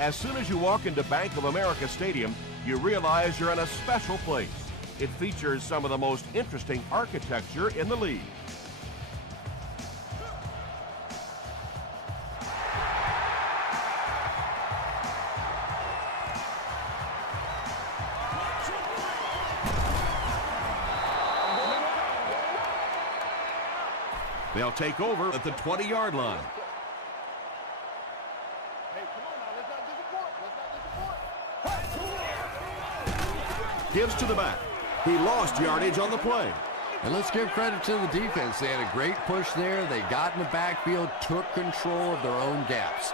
As soon as you walk into Bank of America Stadium, you realize you're in a special place. It features some of the most interesting architecture in the league. They'll take over at the 20-yard line. Gives to the back. He lost yardage on the play. And let's give credit to the defense. They had a great push there. They got in the backfield, took control of their own gaps.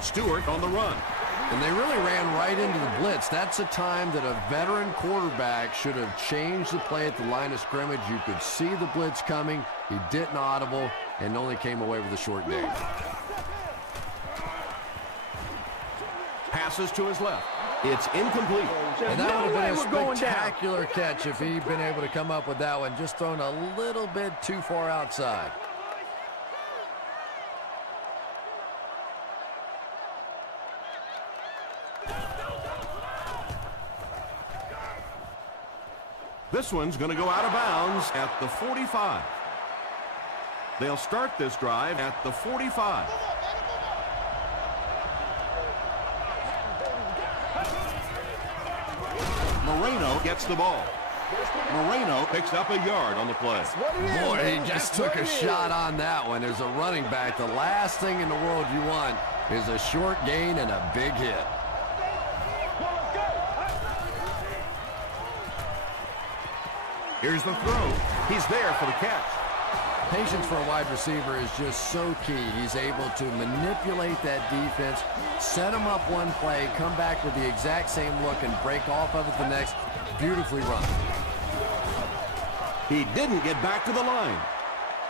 Stewart on the run. And they really ran right into the blitz. That's a time that a veteran quarterback should have changed the play at the line of scrimmage. You could see the blitz coming. He didn't audible and only came away with a short gain. Passes to his left. It's incomplete. And that would have been a spectacular catch if he'd been able to come up with that one. Just thrown a little bit too far outside. This one's going to go out of bounds at the 45. They'll start this drive at the 45. Moreno gets the ball. Moreno picks up a yard on the play. Boy, he just took a shot on that one. As a running back, the last thing in the world you want is a short gain and a big hit. Here's the throw. He's there for the catch. Patience for a wide receiver is just so key. He's able to manipulate that defense, set him up one play, come back with the exact same look, and break off of it the next. Beautifully run. He didn't get back to the line.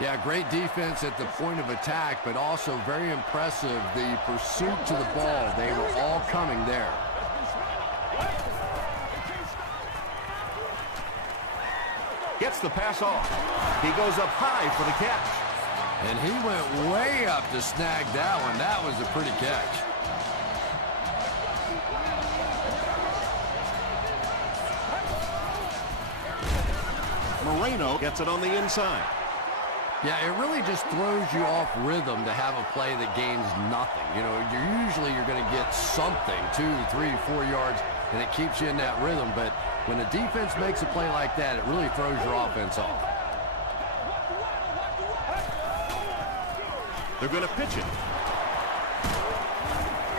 Yeah, great defense at the point of attack, but also very impressive, the pursuit to the ball. They were all coming there. Gets the pass off. He goes up high for the catch. And he went way up to snag that one. That was a pretty catch. Moreno gets it on the inside. Yeah, it really just throws you off rhythm to have a play that gains nothing. You know, you're going to get something, 2, 3, 4 yards, and it keeps you in that rhythm. But when a defense makes a play like that, it really throws your offense off. They're going to pitch it.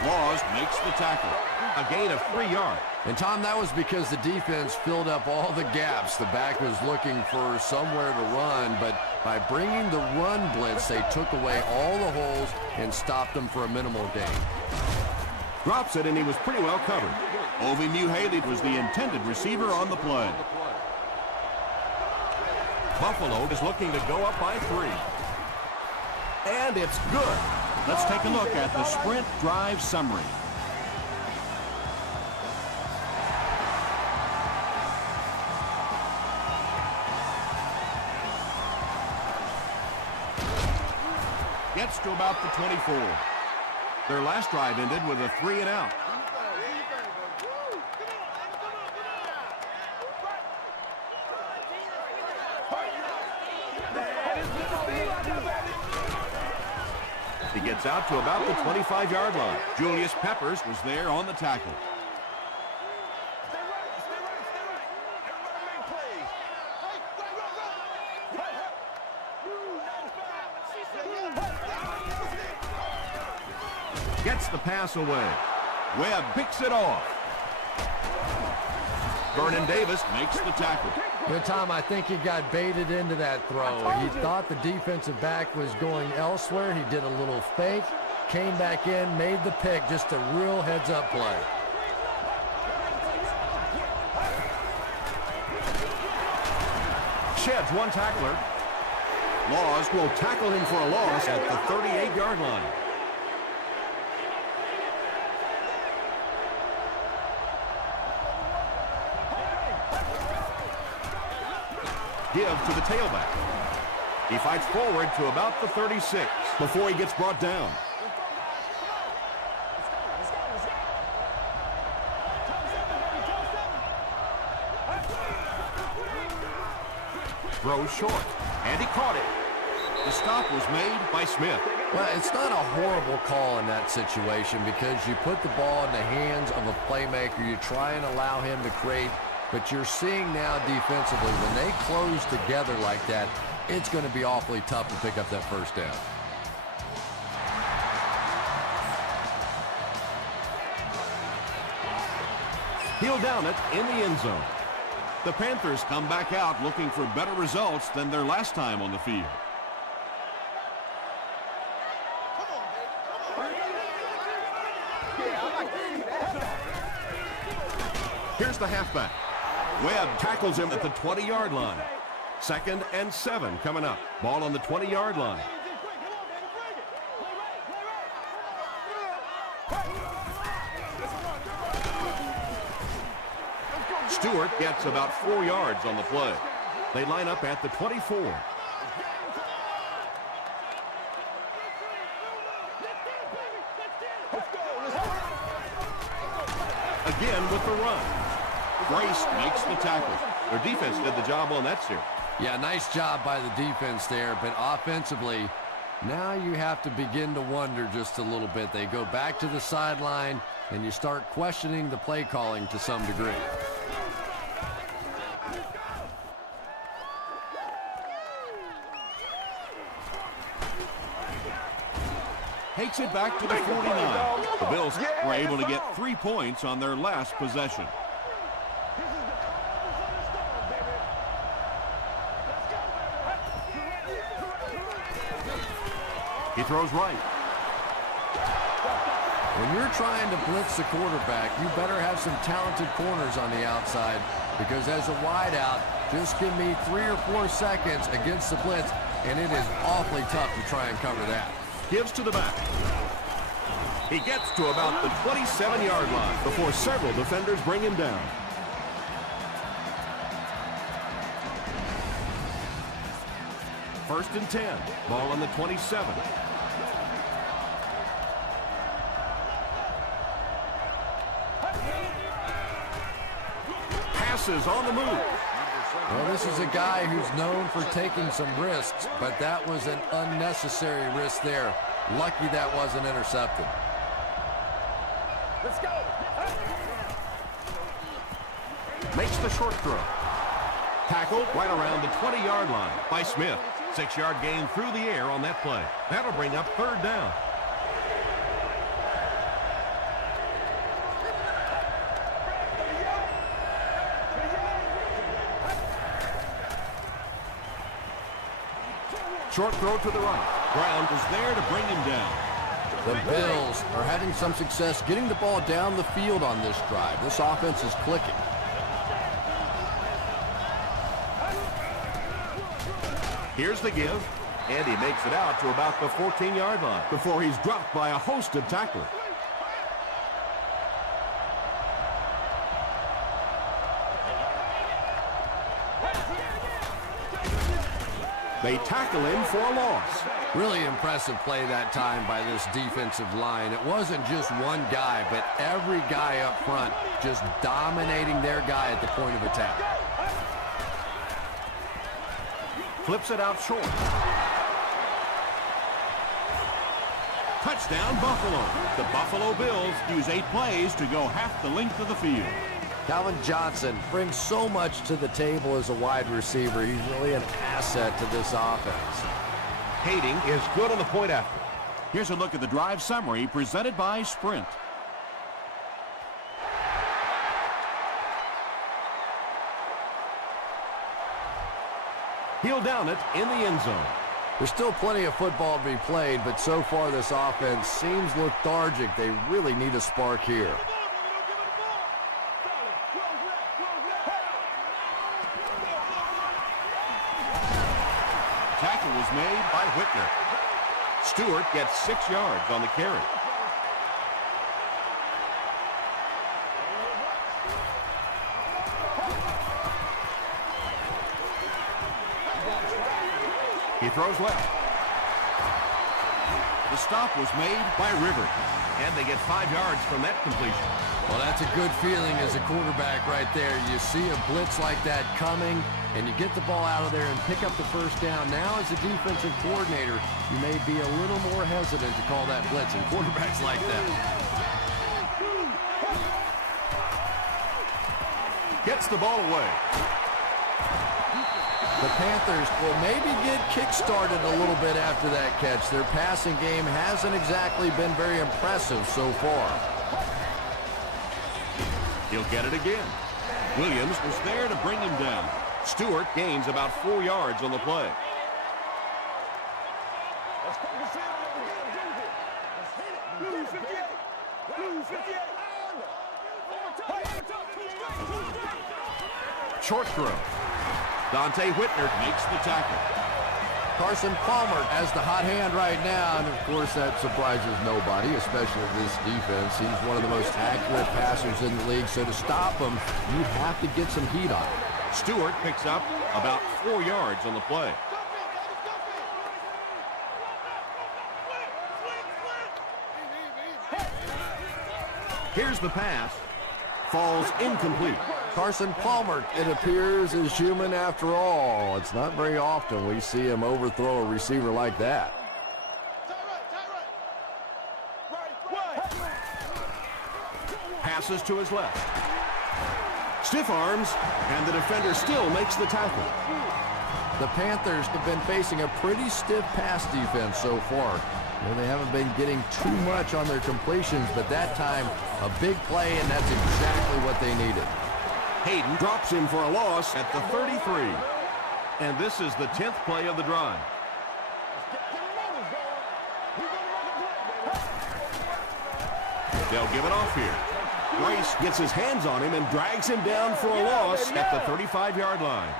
Laws makes the tackle. A gain of 3 yards. And, Tom, that was because the defense filled up all the gaps. The back was looking for somewhere to run, but by bringing the run blitz, they took away all the holes and stopped them for a minimal gain. Drops it, and he was pretty well covered. Ovi Muhaley was the intended receiver on the play. Buffalo is looking to go up by 3. And it's good. Let's take a look at the sprint drive summary. Gets to about the 24. Their last drive ended with a 3 and out. He gets out to about the 25-yard line. Julius Peppers was there on the tackle. Gets the pass away. Webb picks it off. Vernon Davis makes the tackle. Good, Tom, I think he got baited into that throw. He thought the defensive back was going elsewhere. He did a little fake, came back in, made the pick. Just a real heads-up play. Sheds one tackler. Laws will tackle him for a loss at the 38-yard line. Give to the tailback. He fights forward to about the 36 before he gets brought down. Throws short, and he caught it. The stop was made by Smith. Well, it's not a horrible call in that situation because you put the ball in the hands of a playmaker. You try and allow him to create, but you're seeing now defensively, when they close together like that, it's going to be awfully tough to pick up that first down. He'll down it in the end zone. The Panthers come back out looking for better results than their last time on the field. Here's the halfback. Webb tackles him at the 20-yard line. 2nd and 7 coming up. Ball on the 20-yard line. Stewart gets about 4 yards on the play. They line up at the 24. Again with the run. Grace makes the tackle. Their defense did the job on that series. Yeah, nice job by the defense there, but offensively, now you have to begin to wonder just a little bit. They go back to the sideline, and you start questioning the play calling to some degree. Takes it back to the 49. The Bills were able to get 3 points on their last possession. He throws right. When you're trying to blitz the quarterback, you better have some talented corners on the outside, because as a wideout, just give me 3 or 4 seconds against the blitz, and it is awfully tough to try and cover that. Gives to the back. He gets to about the 27-yard line before several defenders bring him down. First and 10. Ball on the 27. Passes on the move. Well, this is a guy who's known for taking some risks, but that was an unnecessary risk there. Lucky that wasn't intercepted. Let's go. Makes the short throw. Tackled right around the 20-yard line by Smith. 6-yard gain through the air on that play. That'll bring up 3rd down. Short throw to the right. Brown is there to bring him down. The Bills are having some success getting the ball down the field on this drive. This offense is clicking. Here's the give, and he makes it out to about the 14-yard line before he's dropped by a host of tacklers. They tackle him for a loss. Really impressive play that time by this defensive line. It wasn't just one guy, but every guy up front just dominating their guy at the point of attack. Flips it out short. Touchdown, Buffalo. The Buffalo Bills use 8 plays to go half the length of the field. Calvin Johnson brings so much to the table as a wide receiver. He's really an asset to this offense. Hating is good on the point after. Here's a look at the drive summary presented by Sprint. He'll down it in the end zone. There's still plenty of football to be played, but so far this offense seems lethargic. They really need a spark here. Tackle was made by Whitner. Stewart gets 6 yards on the carry. He throws left. The stop was made by Rivers, and they get 5 yards from that completion. Well, that's a good feeling as a quarterback right there. You see a blitz like that coming, and you get the ball out of there and pick up the first down. Now, as a defensive coordinator, you may be a little more hesitant to call that blitz, and quarterbacks like that. Gets the ball away. The Panthers will maybe get kick-started a little bit after that catch. Their passing game hasn't exactly been very impressive so far. He'll get it again. Williams was there to bring him down. Stewart gains about 4 yards on the play. Short throw. Dante Whitner makes the tackle. Carson Palmer has the hot hand right now, and of course that surprises nobody, especially this defense. He's one of the most accurate passers in the league, so to stop him, you have to get some heat on him. Stewart picks up about 4 yards on the play. Here's the pass. Falls incomplete. Carson Palmer, it appears, is human after all. It's not very often we see him overthrow a receiver like that. Passes to his left. Stiff arms, and the defender still makes the tackle. The Panthers have been facing a pretty stiff pass defense so far. Well, they haven't been getting too much on their completions, but that time, a big play, and that's exactly what they needed. Hayden drops him for a loss at the 33. And this is the 10th play of the drive. They'll give it off here. Grace gets his hands on him and drags him down for a loss at the 35-yard line.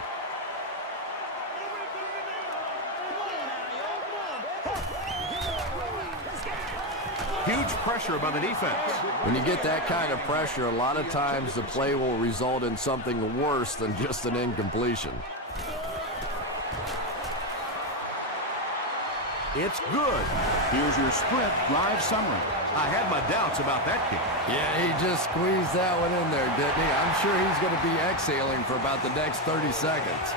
Huge pressure by the defense. When you get that kind of pressure, a lot of times the play will result in something worse than just an incompletion. It's good. Here's your sprint drive summary. I had my doubts about that kick. Yeah, he just squeezed that one in there, didn't he? I'm sure he's going to be exhaling for about the next 30 seconds.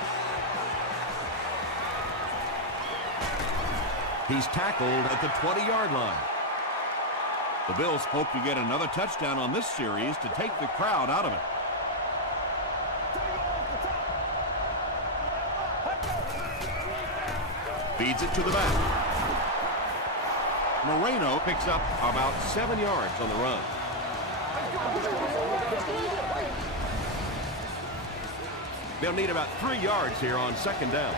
He's tackled at the 20-yard line. The Bills hope to get another touchdown on this series to take the crowd out of it. Feeds it to the back. Moreno picks up about 7 yards on the run. They'll need about 3 yards here on second down.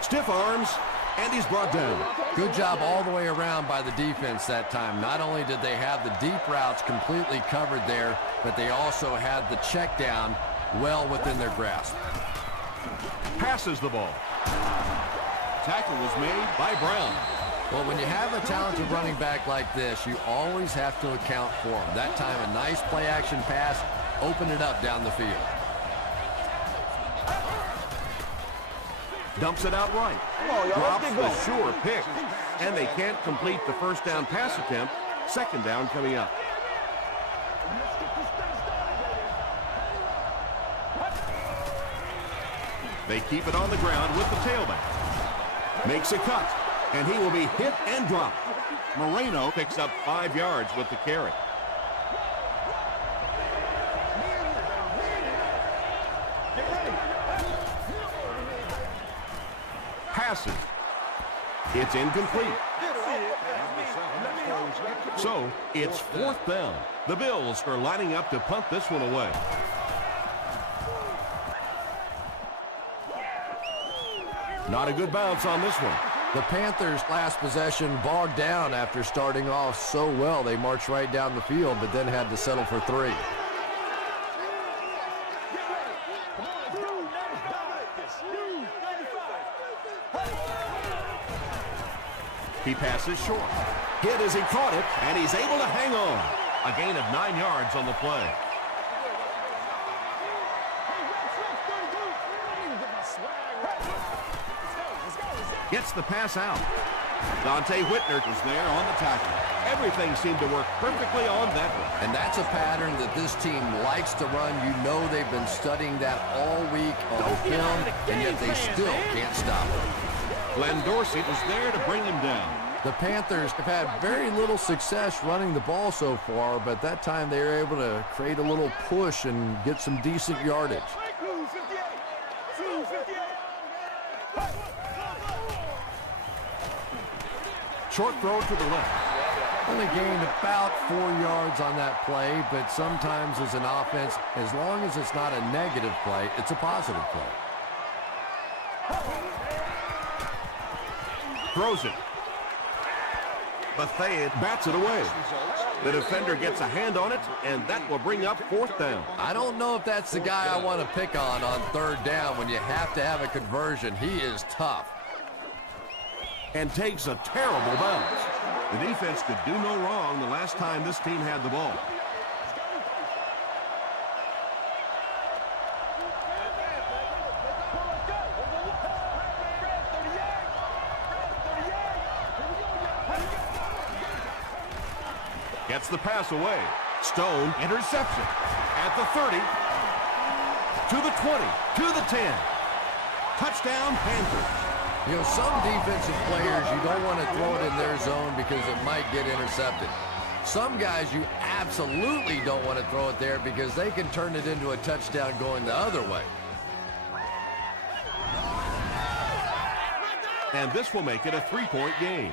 Stiff arms, and he's brought down. Good job all the way around by the defense that time. Not only did they have the deep routes completely covered there, but they also had the check down well within their grasp. Passes the ball. Tackle was made by Brown. Well, when you have a talented running back like this, you always have to account for him. That time, a nice play-action pass opened it up down the field. Dumps it out right. Drops the sure pick. And they can't complete the first down pass attempt. Second down coming up. They keep it on the ground with the tailback. Makes a cut. And he will be hit and dropped. Moreno picks up 5 yards with the carry. Passes. It's incomplete. So, it's fourth down. The Bills are lining up to punt this one away. Not a good bounce on this one. The Panthers' last possession bogged down after starting off so well. They marched right down the field, but then had to settle for 3. He passes short. Hit as he caught it, and he's able to hang on. A gain of 9 yards on the play. Gets the pass out. Dante Whitner was there on the tackle. Everything seemed to work perfectly on that one. And that's a pattern that this team likes to run. You know they've been studying that all week on film, and yet they still can't stop it. Glenn Dorsey was there to bring him down. The Panthers have had very little success running the ball so far, but that time they were able to create a little push and get some decent yardage. Short throw to the left. Only gained about 4 yards on that play, but sometimes as an offense, as long as it's not a negative play, it's a positive play. Throws it. Bethea bats it away. The defender gets a hand on it, and that will bring up 4th down. I don't know if that's the guy I want to pick on 3rd down when you have to have a conversion. He is tough. And takes a terrible bounce. The defense could do no wrong the last time this team had the ball. Gets the pass away. Stone interception at the 30, to the 20, to the 10. Touchdown, Panthers. You know, some defensive players, you don't want to throw it in their zone because it might get intercepted. Some guys, you absolutely don't want to throw it there because they can turn it into a touchdown going the other way. And this will make it a 3-point game.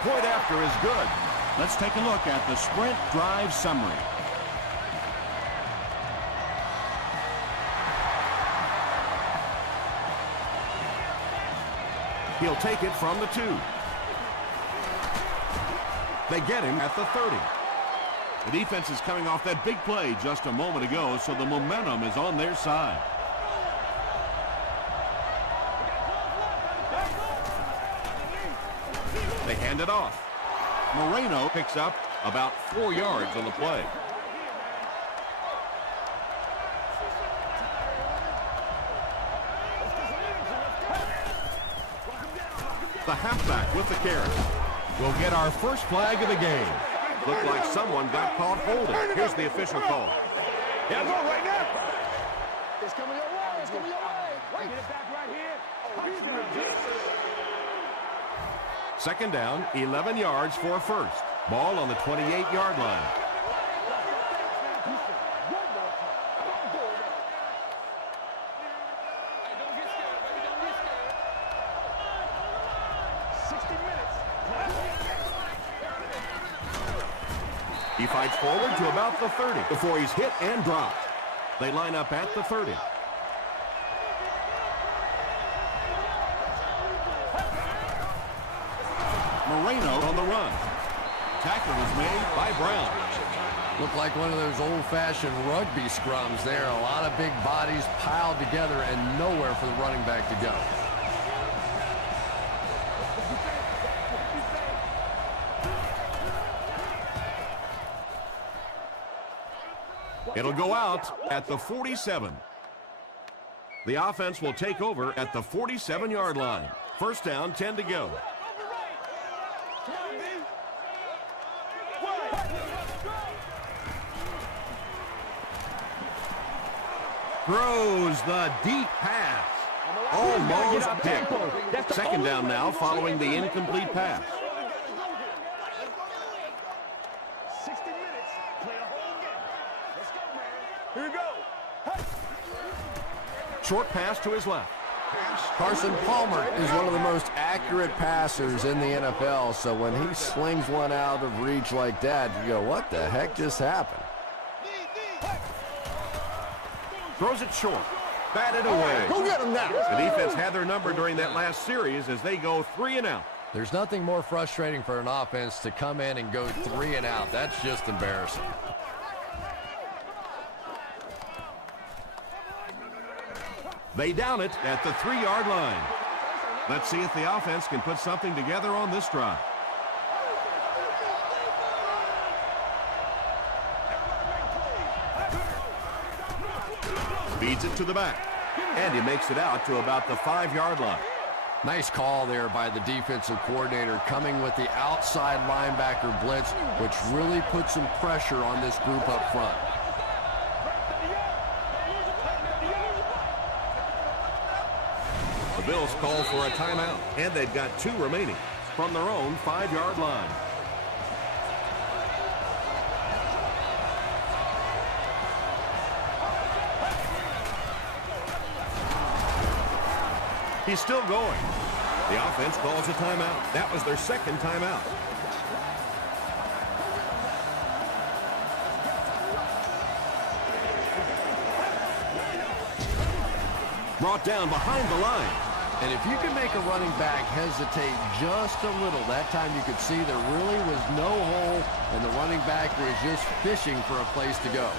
Point after is good. Let's take a look at the sprint drive summary. He'll take it from the 2. They get him at the 30. The defense is coming off that big play just a moment ago, so the momentum is on their side. They hand it off. Moreno picks up about 4 yards on the play. The halfback with the carry. We'll get our first flag of the game. Looked like someone got caught holding. Here's the official call. Yeah, go right now. It's coming your way. It's coming your way. Wait. Get it back right here. Second down, 11 yards for first. Ball on the 28-yard line. He fights forward to about the 30 before he's hit and dropped. They line up at the 30. Moreno on the run. Tackle is made by Brown. Looked like one of those old-fashioned rugby scrums there. A lot of big bodies piled together and nowhere for the running back to go. It'll go out at the 47. The offense will take over at the 47-yard line. First down, 10 to go. Throws the deep pass. Almost picked. Second down now following the incomplete pass. 60 minutes. Play a whole game. Let's go, man. Here we go. Hey. Short pass to his left. Carson Palmer is one of the most accurate passers in the NFL, so when he slings one out of reach like that, you go, what the heck just happened? Throws it short. Batted away. Go get him now. The defense had their number during that last series as they go 3 and out. There's nothing more frustrating for an offense to come in and go 3 and out. That's just embarrassing. They down it at the 3-yard line. Let's see if the offense can put something together on this drive. Feeds it to the back. And he makes it out to about the 5-yard line. Nice call there by the defensive coordinator, coming with the outside linebacker blitz, which really puts some pressure on this group up front. The Bills call for a timeout, and they've got 2 remaining from their own 5-yard line. He's still going. The offense calls a timeout. That was their second timeout. Brought down behind the line. And if you can make a running back hesitate just a little, that time you could see there really was no hole, and the running back was just fishing for a place to go.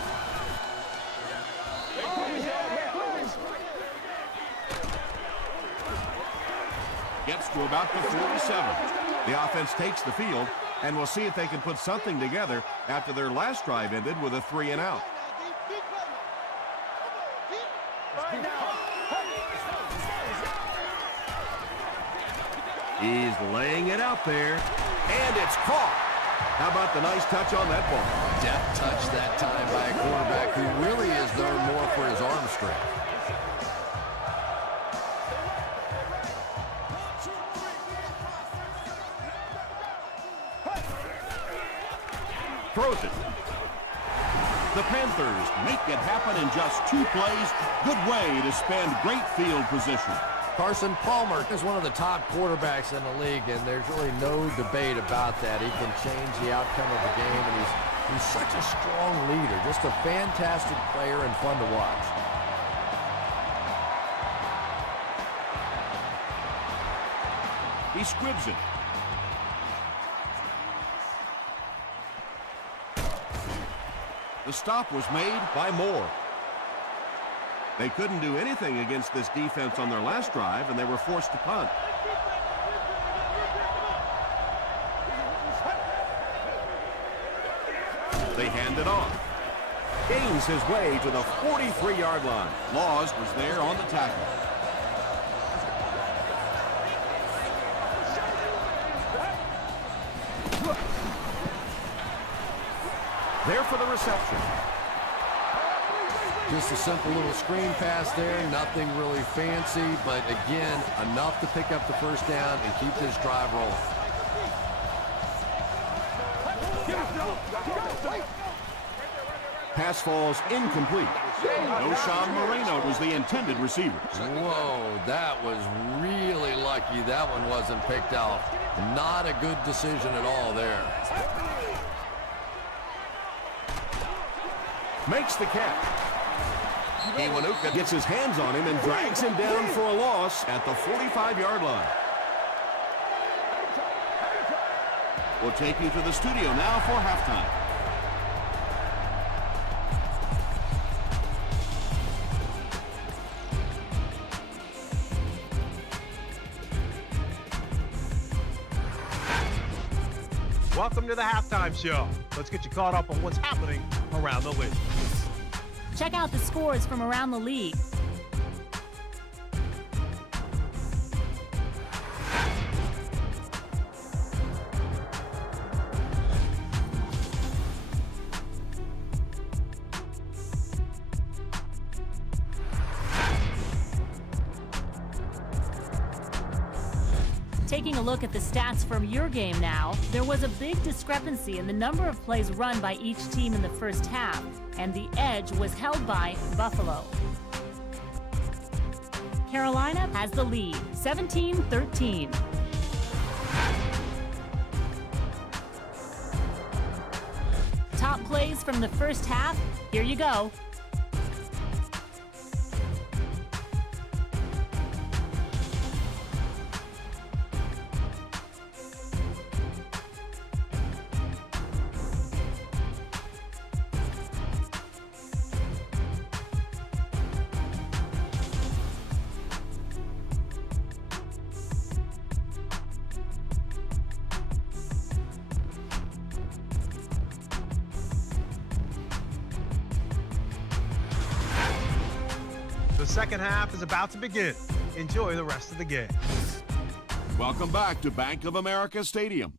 Gets to about the 47. The offense takes the field, and we'll see if they can put something together after their last drive ended with a 3-and-out. He's laying it out there, and it's caught. How about the nice touch on that ball? Deft touch that time by a quarterback who really is known more for his arm strength. Throws it. The Panthers make it happen in just 2 plays. Good way to spend great field position. Carson Palmer is one of the top quarterbacks in the league, and there's really no debate about that. He can change the outcome of the game, and he's such a strong leader. Just a fantastic player and fun to watch. He squibs it. The stop was made by Moore. They couldn't do anything against this defense on their last drive, and they were forced to punt. They hand it off. Gains his way to the 43-yard line. Laws was there on the tackle. There for the reception. Just a simple little screen pass there, nothing really fancy, but again, enough to pick up the first down and keep this drive rolling. Pass falls incomplete. O'Shawn Moreno was the intended receiver. Whoa, that was really lucky that one wasn't picked off. Not a good decision at all there. Makes the catch. Iwanuka gets his hands on him and drags him down for a loss at the 45-yard line. We'll take you to the studio now for halftime. Welcome to the halftime show. Let's get you caught up on what's happening around the league. Check out the scores from around the league. Taking a look at the stats from your game now, there was a big discrepancy in the number of plays run by each team in the first half, and the edge was held by Buffalo. Carolina has the lead, 17-13. Top plays from the first half, here you go. The second half is about to begin. Enjoy the rest of the game. Welcome back to Bank of America Stadium.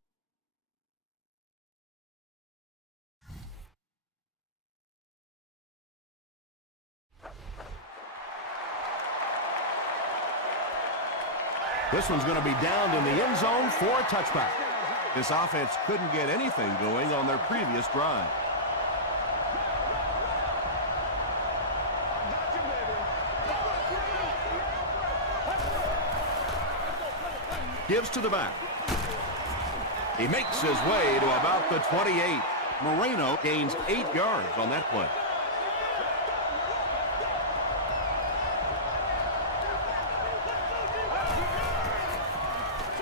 This one's going to be downed in the end zone for a touchback. This offense couldn't get anything going on their previous drive. Gives to the back. He makes his way to about the 28. Moreno gains 8 yards on that play.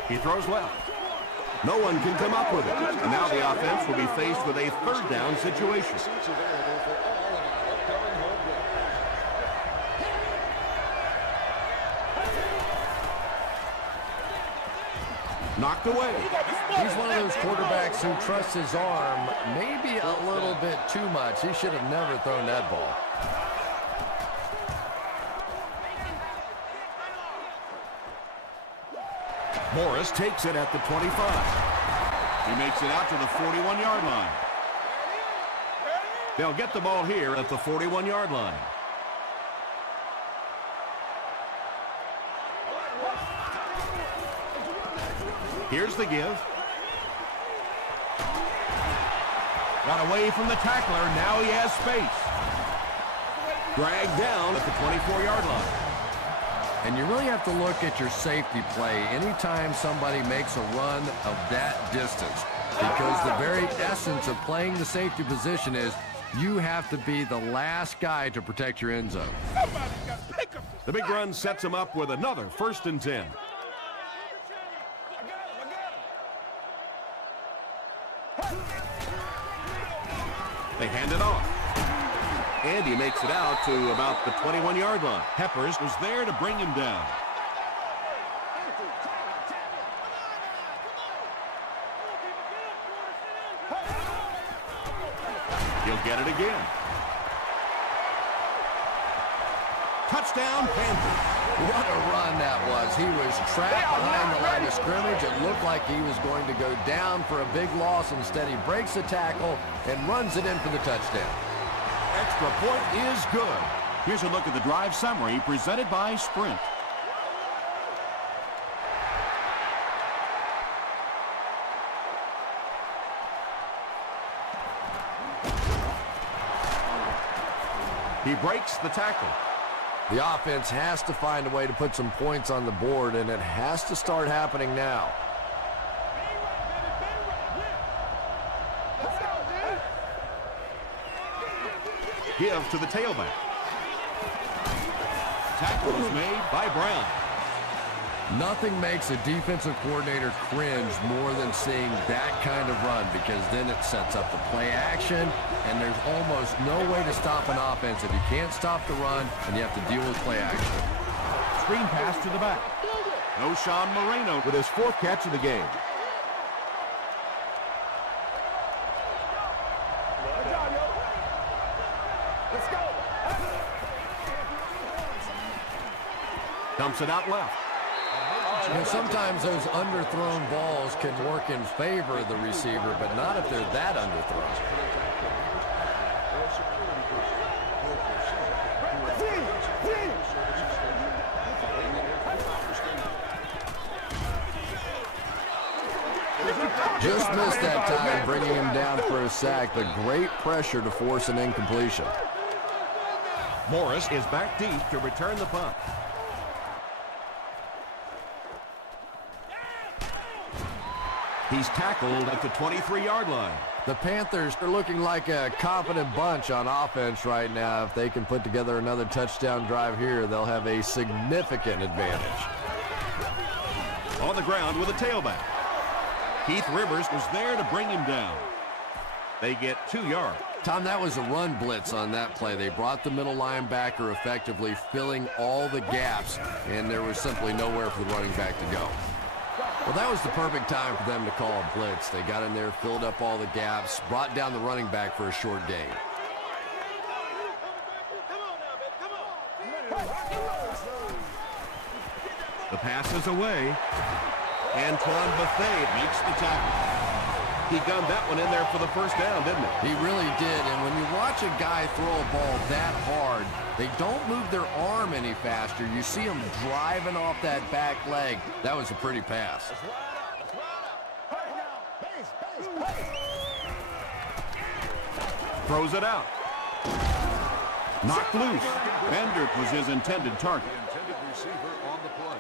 He throws left. No one can come up with it. And now the offense will be faced with a third down situation. Knocked away. He's one of those quarterbacks who trusts his arm maybe a little bit too much. He should have never thrown that ball. Morris takes it at the 25. He makes it out to the 41-yard line. They'll get the ball here at the 41-yard line. Here's the give. Got away from the tackler. Now he has space. Dragged down at the 24-yard line. And you really have to look at your safety play anytime somebody makes a run of that distance, because the very essence of playing the safety position is you have to be the last guy to protect your end zone. The big run sets him up with another 1st and 10. They hand it off. And he makes it out to about the 21-yard line. Peppers was there to bring him down. He'll get it again. Touchdown, Panthers. What a run that was. He was trapped behind the line of scrimmage. It looked like he was going to go down for a big loss. Instead, he breaks the tackle and runs it in for the touchdown. Extra point is good. Here's a look at the drive summary presented by Sprint. He breaks the tackle. The offense has to find a way to put some points on the board, and it has to start happening now. Give to the tailback. Tackle is made by Brown. Nothing makes a defensive coordinator cringe more than seeing that kind of run, because then it sets up the play action, and there's almost no way to stop an offense if you can't stop the run and you have to deal with play action. Screen pass to the back. No Sean Moreno with his 4th catch of the game. Dumps it out left. You know, sometimes those underthrown balls can work in favor of the receiver, but not if they're that underthrown. Just missed that time, bringing him down for a sack, but great pressure to force an incompletion. Morris is back deep to return the punt. He's tackled at the 23-yard line. The Panthers are looking like a confident bunch on offense right now. If they can put together another touchdown drive here, they'll have a significant advantage. On the ground with a tailback. Keith Rivers was there to bring him down. They get 2 yards. Tom, that was a run blitz on that play. They brought the middle linebacker effectively, filling all the gaps, and there was simply nowhere for the running back to go. Well, that was the perfect time for them to call a blitz. They got in there, filled up all the gaps, brought down the running back for a short gain. The pass is away. Antoine Bethea makes the tackle. He gunned that one in there for the first down, didn't he? He really did, and when you watch a guy throw a ball that hard, they don't move their arm any faster. You see him driving off that back leg. That was a pretty pass. Throws it out. Knocked loose. Bendert was his intended target. The intended receiver on the play.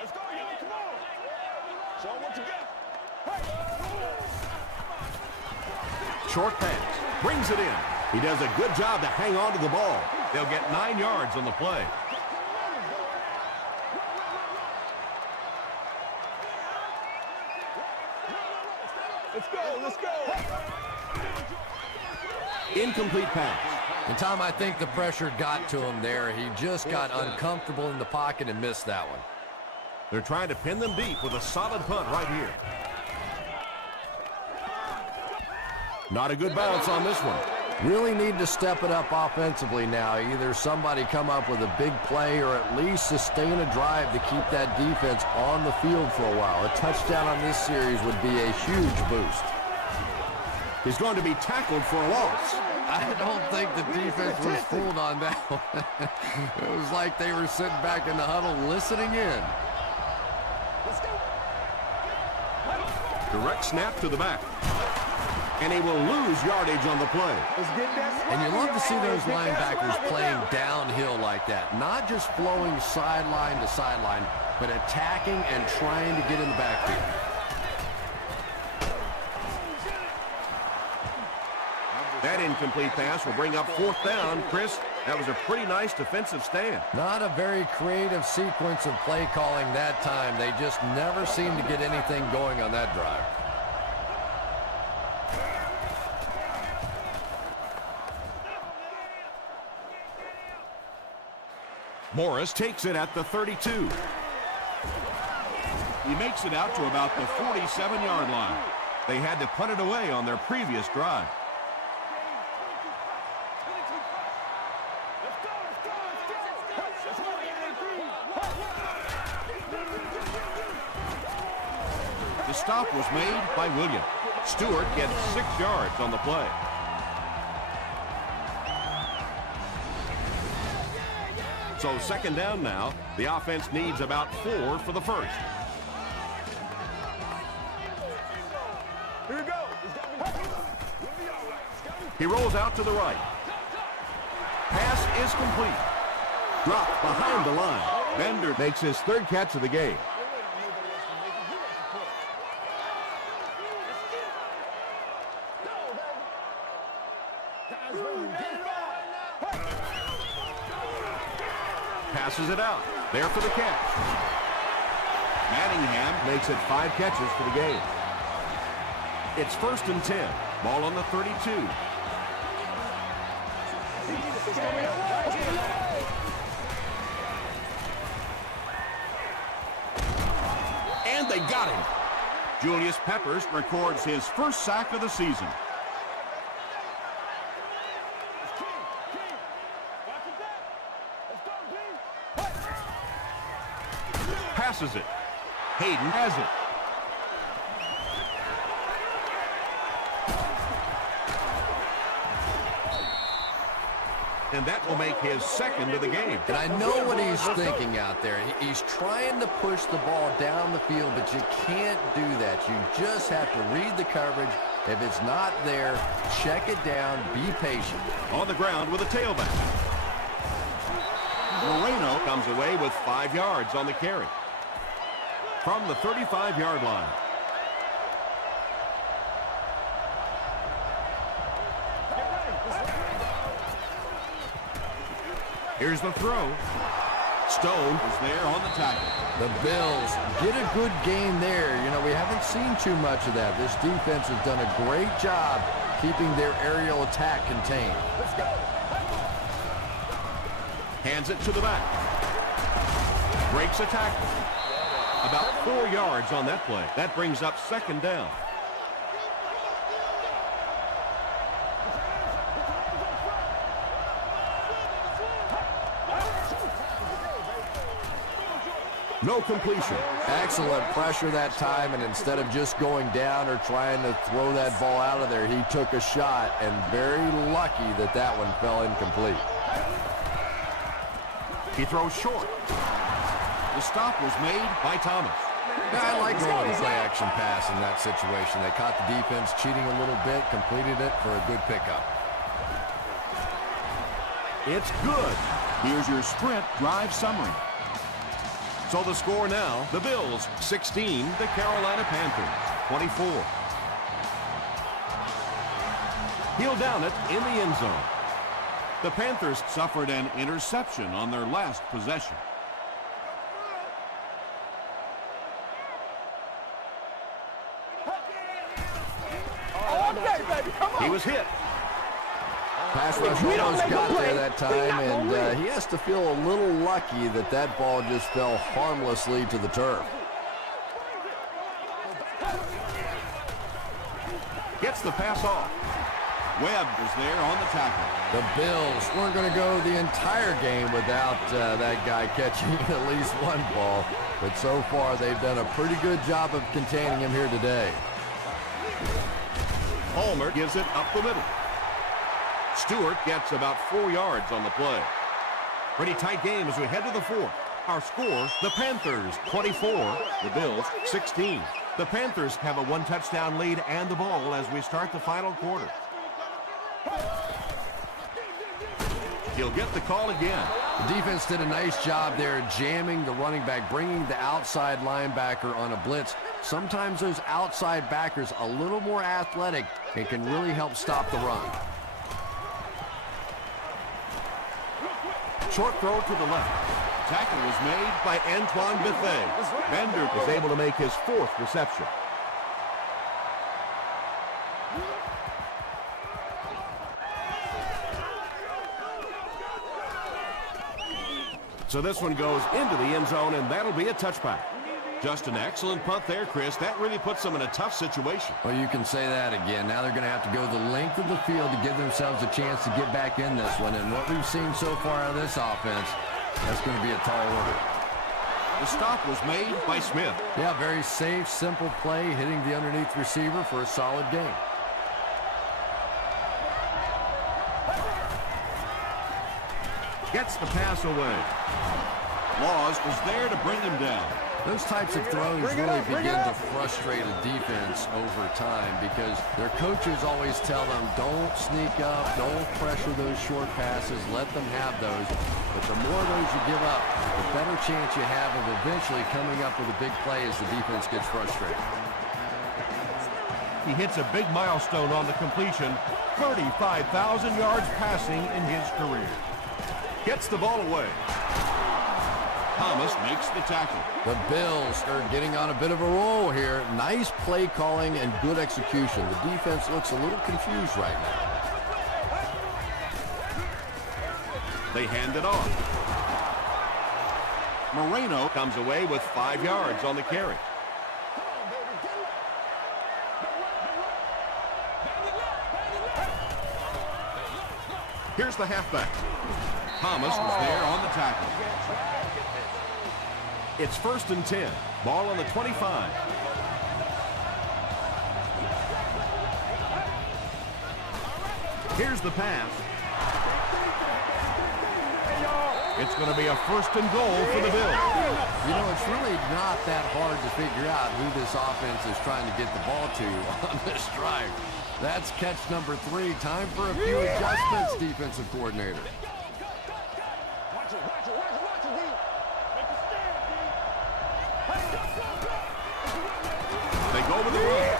Let's go, yo, come on. Show what you got. Short pass. Brings it in. He does a good job to hang on to the ball. They'll get 9 yards on the play. Let's go, let's go. Incomplete pass. And Tom, I think the pressure got to him there. He just got uncomfortable in the pocket and missed that one. They're trying to pin them deep with a solid punt right here. Not a good bounce on this one. Really need to step it up offensively now. Either somebody come up with a big play or at least sustain a drive to keep that defense on the field for a while. A touchdown on this series would be a huge boost. He's going to be tackled for a loss. I don't think the defense was fooled on that one. It was like they were sitting back in the huddle listening in. Direct snap to the back. And he will lose yardage on the play. And you love to see those linebackers playing downhill like that. Not just flowing sideline to sideline, but attacking and trying to get in the backfield. That incomplete pass will bring up 4th down. Chris, that was a pretty nice defensive stand. Not a very creative sequence of play calling that time. They just never seemed to get anything going on that drive. Morris takes it at the 32. He makes it out to about the 47-yard line. They had to punt it away on their previous drive. The stop was made by Williams. Stewart gets 6 yards on the play. So 2nd down now. The offense needs about 4 for the first. Here we go. He rolls out to the right. Pass is complete. Dropped behind the line. Bender makes his 3rd catch of the game. Passes it out. There for the catch. Manningham makes it 5 catches for the game. It's 1st and 10. Ball on the 32. And they got him. Julius Peppers records his 1st sack of the season. Passes it. Hayden has it. And that will make his 2nd of the game. And I know what he's thinking out there. He's trying to push the ball down the field, but you can't do that. You just have to read the coverage. If it's not there, check it down, be patient. On the ground with a tailback. Moreno comes away with 5 yards on the carry. From the 35-yard line. Here's the throw. Stone is there on the tackle. The Bills get a good gain there. You know, we haven't seen too much of that. This defense has done a great job keeping their aerial attack contained. Hands it to the back. Breaks a tackle. About 4 yards on that play. That brings up 2nd down. No completion. Excellent pressure that time, and instead of just going down or trying to throw that ball out of there, he took a shot, and very lucky that that one fell incomplete. He throws short. The stop was made by Thomas. Yeah, I like going to play-action pass in that situation. They caught the defense cheating a little bit, completed it for a good pickup. It's good. Here's your sprint drive summary. So the score now, the Bills 16, the Carolina Panthers 24. He'll down it in the end zone. The Panthers suffered an interception on their last possession. He was hit. Pass rush almost got there that time, and he has to feel a little lucky that that ball just fell harmlessly to the turf. Gets the pass off. Webb was there on the tackle. The Bills weren't going to go the entire game without that guy catching at least one ball, but so far they've done a pretty good job of containing him here today. Palmer gives it up the middle. Stewart gets about 4 yards on the play. Pretty tight game as we head to the fourth. Our score, the Panthers 24, the Bills 16. The Panthers have a one-touchdown lead and the ball as we start the final quarter. He'll get the call again. The defense did a nice job there jamming the running back, bringing the outside linebacker on a blitz. Sometimes those outside backers a little more athletic and can really help stop the run. Short throw to the left. Tackle was made by Antoine Bethea. Bender was able to make his fourth reception. So this one goes into the end zone, and that'll be a touchback. Just an excellent punt there, Chris. That really puts them in a tough situation. Well, you can say that again. Now they're going to have to go the length of the field to give themselves a chance to get back in this one. And what we've seen so far out of this offense, that's going to be a tall order. The stop was made by Smith. Yeah, very safe, simple play, hitting the underneath receiver for a solid gain. Gets the pass away. Laws was there to bring him down. Those types of throws really begin to frustrate a defense over time because their coaches always tell them, don't sneak up, don't pressure those short passes, let them have those. But the more of those you give up, the better chance you have of eventually coming up with a big play as the defense gets frustrated. He hits a big milestone on the completion, 35,000 yards passing in his career. Gets the ball away. Thomas makes the tackle. The Bills are getting on a bit of a roll here. Nice play calling and good execution. The defense looks a little confused right now. They hand it off. Moreno comes away with 5 yards on the carry. Here's the halfback. Thomas was there on the tackle. It's 1st and 10. Ball on the 25. Here's the pass. It's going to be a 1st and goal for the Bills. You know, it's really not that hard to figure out who this offense is trying to get the ball to on this drive. That's catch number 3. Time for a few adjustments, defensive coordinator. They go with the run.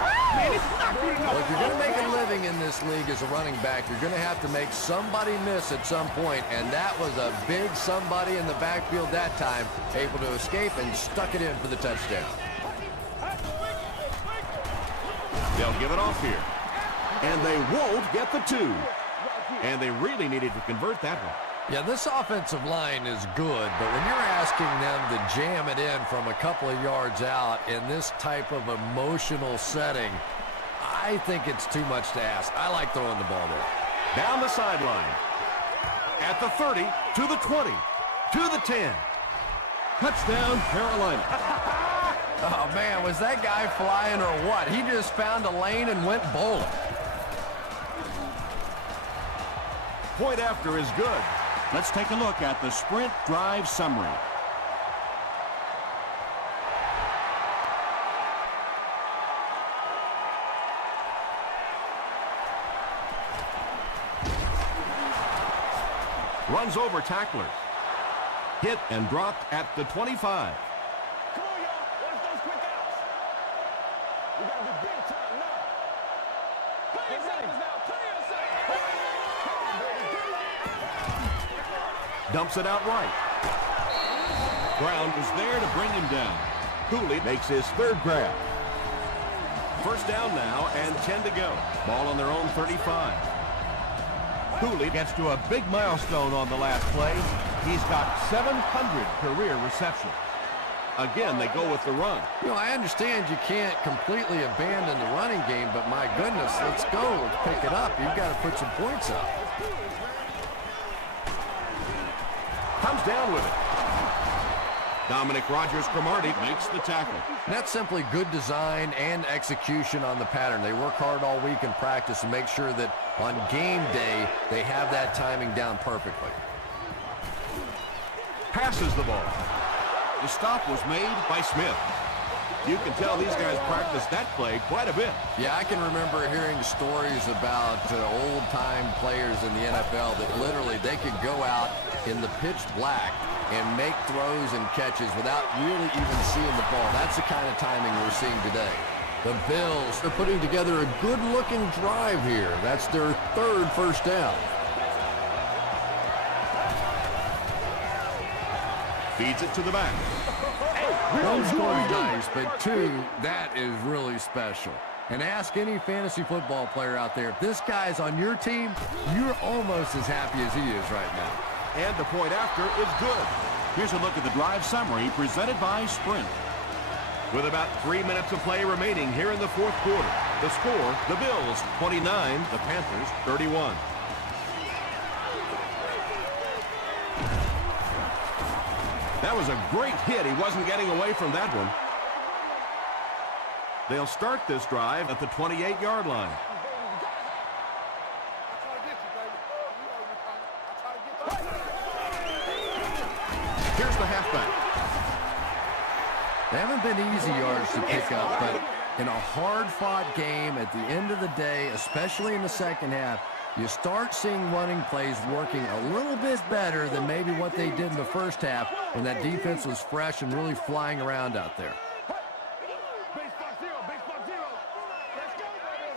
Well, if you're going to make a living in this league as a running back, you're going to have to make somebody miss at some point, and that was a big somebody in the backfield that time, able to escape and stuck it in for the touchdown. They'll give it off here. And they won't get the 2. And they really needed to convert that one. Yeah, this offensive line is good, but when you're asking them to jam it in from a couple of yards out in this type of emotional setting, I think it's too much to ask. I like throwing the ball there. Down the sideline. At the 30, to the 20, to the 10. Touchdown, Carolina. Oh, man, was that guy flying or what? He just found a lane and went bowling. Point after is good. Let's take a look at the sprint drive summary. Runs over tacklers. Hit and dropped at the 25. Come on, y'all. Watch those quick outs. We got to be big time now. Play yourselves now. Play yourselves. Dumps it out right. Brown was there to bring him down. Cooley makes his third grab. First down now and 10 to go. Ball on their own 35. Cooley gets to a big milestone on the last play. He's got 700 career receptions. Again, they go with the run. You know, I understand you can't completely abandon the running game, but my goodness, let's go. Let's pick it up. You've got to put some points up. Comes down with it. Dominic Rodgers-Cromartie makes the tackle. That's simply good design and execution on the pattern. They work hard all week in practice and make sure that on game day they have that timing down perfectly. Passes the ball. The stop was made by Smith. You can tell these guys practiced that play quite a bit. Yeah, I can remember hearing stories about old-time players in the NFL that literally they could go out in the pitch black and make throws and catches without really even seeing the ball. That's the kind of timing we're seeing today. The Bills are putting together a good-looking drive here. That's their third first down. Feeds it to the back. One score's nice, but two, that is really special. And ask any fantasy football player out there, if this guy's on your team, you're almost as happy as he is right now. And the point after is good. Here's a look at the drive summary presented by Sprint. With about 3 minutes of play remaining here in the fourth quarter, the score, the Bills 29, the Panthers 31. That was a great hit. He wasn't getting away from that one. They'll start this drive at the 28-yard line. Here's the halfback. They haven't been easy yards to pick up, but in a hard-fought game at the end of the day, especially in the second half, you start seeing running plays working a little bit better than maybe what they did in the first half when that defense was fresh and really flying around out there. Base spot zero. Base spot zero. Let's go, baby.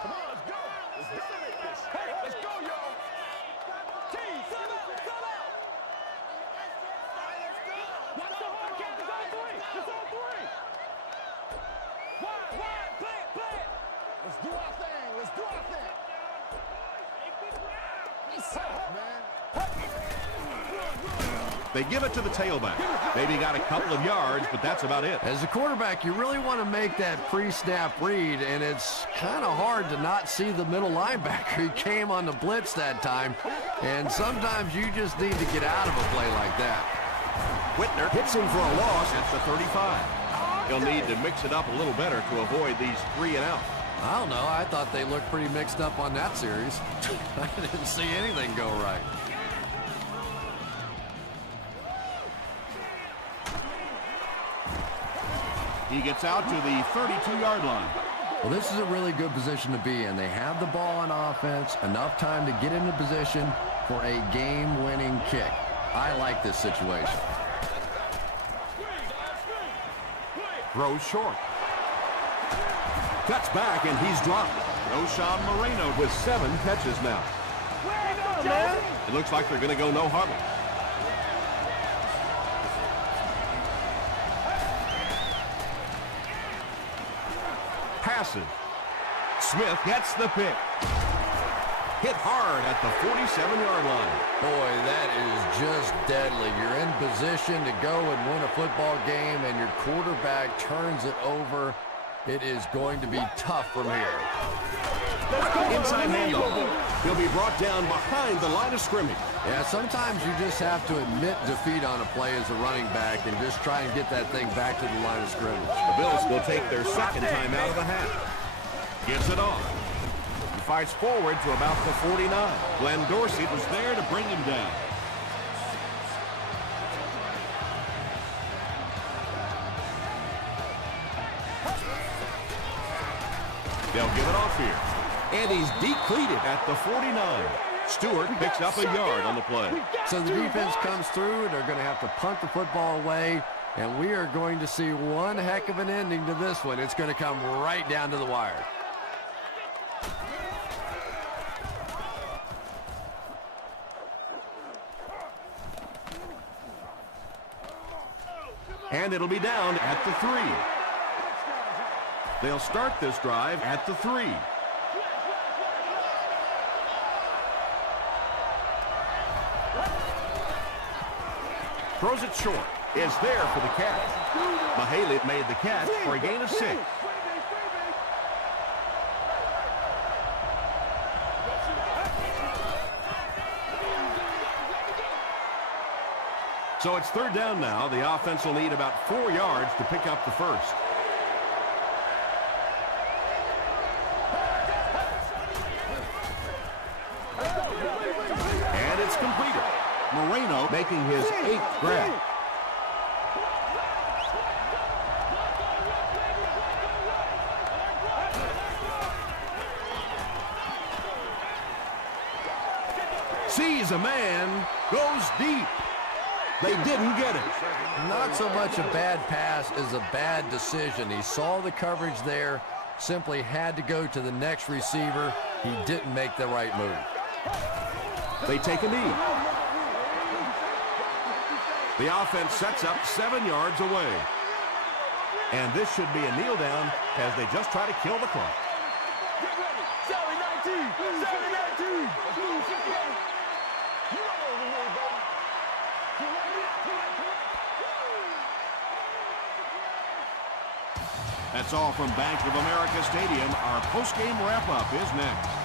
Come on, let's go. Let's dominate this. Hey, let's go, y'all. Team, sub out. Sub out. Watch the hard count. It's on three. It's on three. Wide, wide. Play it, play it. Let's do our thing. Let's do our thing. They give it to the tailback. Maybe got a couple of yards, but that's about it. As a quarterback, you really want to make that pre-snap read, and it's kind of hard to not see the middle linebacker. He came on the blitz that time, and sometimes you just need to get out of a play like that. Whitner hits him for a loss at the 35. He'll need to mix it up a little better to avoid these 3 and out. I don't know. I thought they looked pretty mixed up on that series. I didn't see anything go right. He gets out to the 32-yard line. Well, this is a really good position to be in. They have the ball on offense, enough time to get into position for a game-winning kick. I like this situation. Throws short. Cuts back, and he's dropped. Roshan Moreno with 7 catches now. It looks like they're going to go no huddle. Passes. Smith gets the pick. Hit hard at the 47-yard line. Boy, that is just deadly. You're in position to go and win a football game, and your quarterback turns it over. It is going to be tough from here. Inside handoff. He'll be brought down behind the line of scrimmage. Yeah, sometimes you just have to admit defeat on a play as a running back and just try and get that thing back to the line of scrimmage. The Bills will take their second time out of the half. Gets it off. He fights forward to about the 49. Glenn Dorsey was there to bring him down. They'll give it off here. And he's depleted at the 49. Stewart picks up a yard on the play. So the defense comes through. They're going to have to punt the football away. And we are going to see one heck of an ending to this one. It's going to come right down to the wire. And it'll be down at the 3. They'll start this drive at the 3. Throws it short. Is there for the catch. Mahalit made the catch for a gain of 6. So it's third down now. The offense will need about 4 yards to pick up the first. And it's completed. Moreno making his 8th grab. Sees a man, goes deep. They didn't get it. Not so much a bad pass as a bad decision. He saw the coverage there, simply had to go to the next receiver. He didn't make the right move. They take a knee. The offense sets up 7 yards away. And this should be a kneel down as they just try to kill the clock. Get ready. 7-19. 7-19. That's all from Bank of America Stadium. Our post-game wrap-up is next.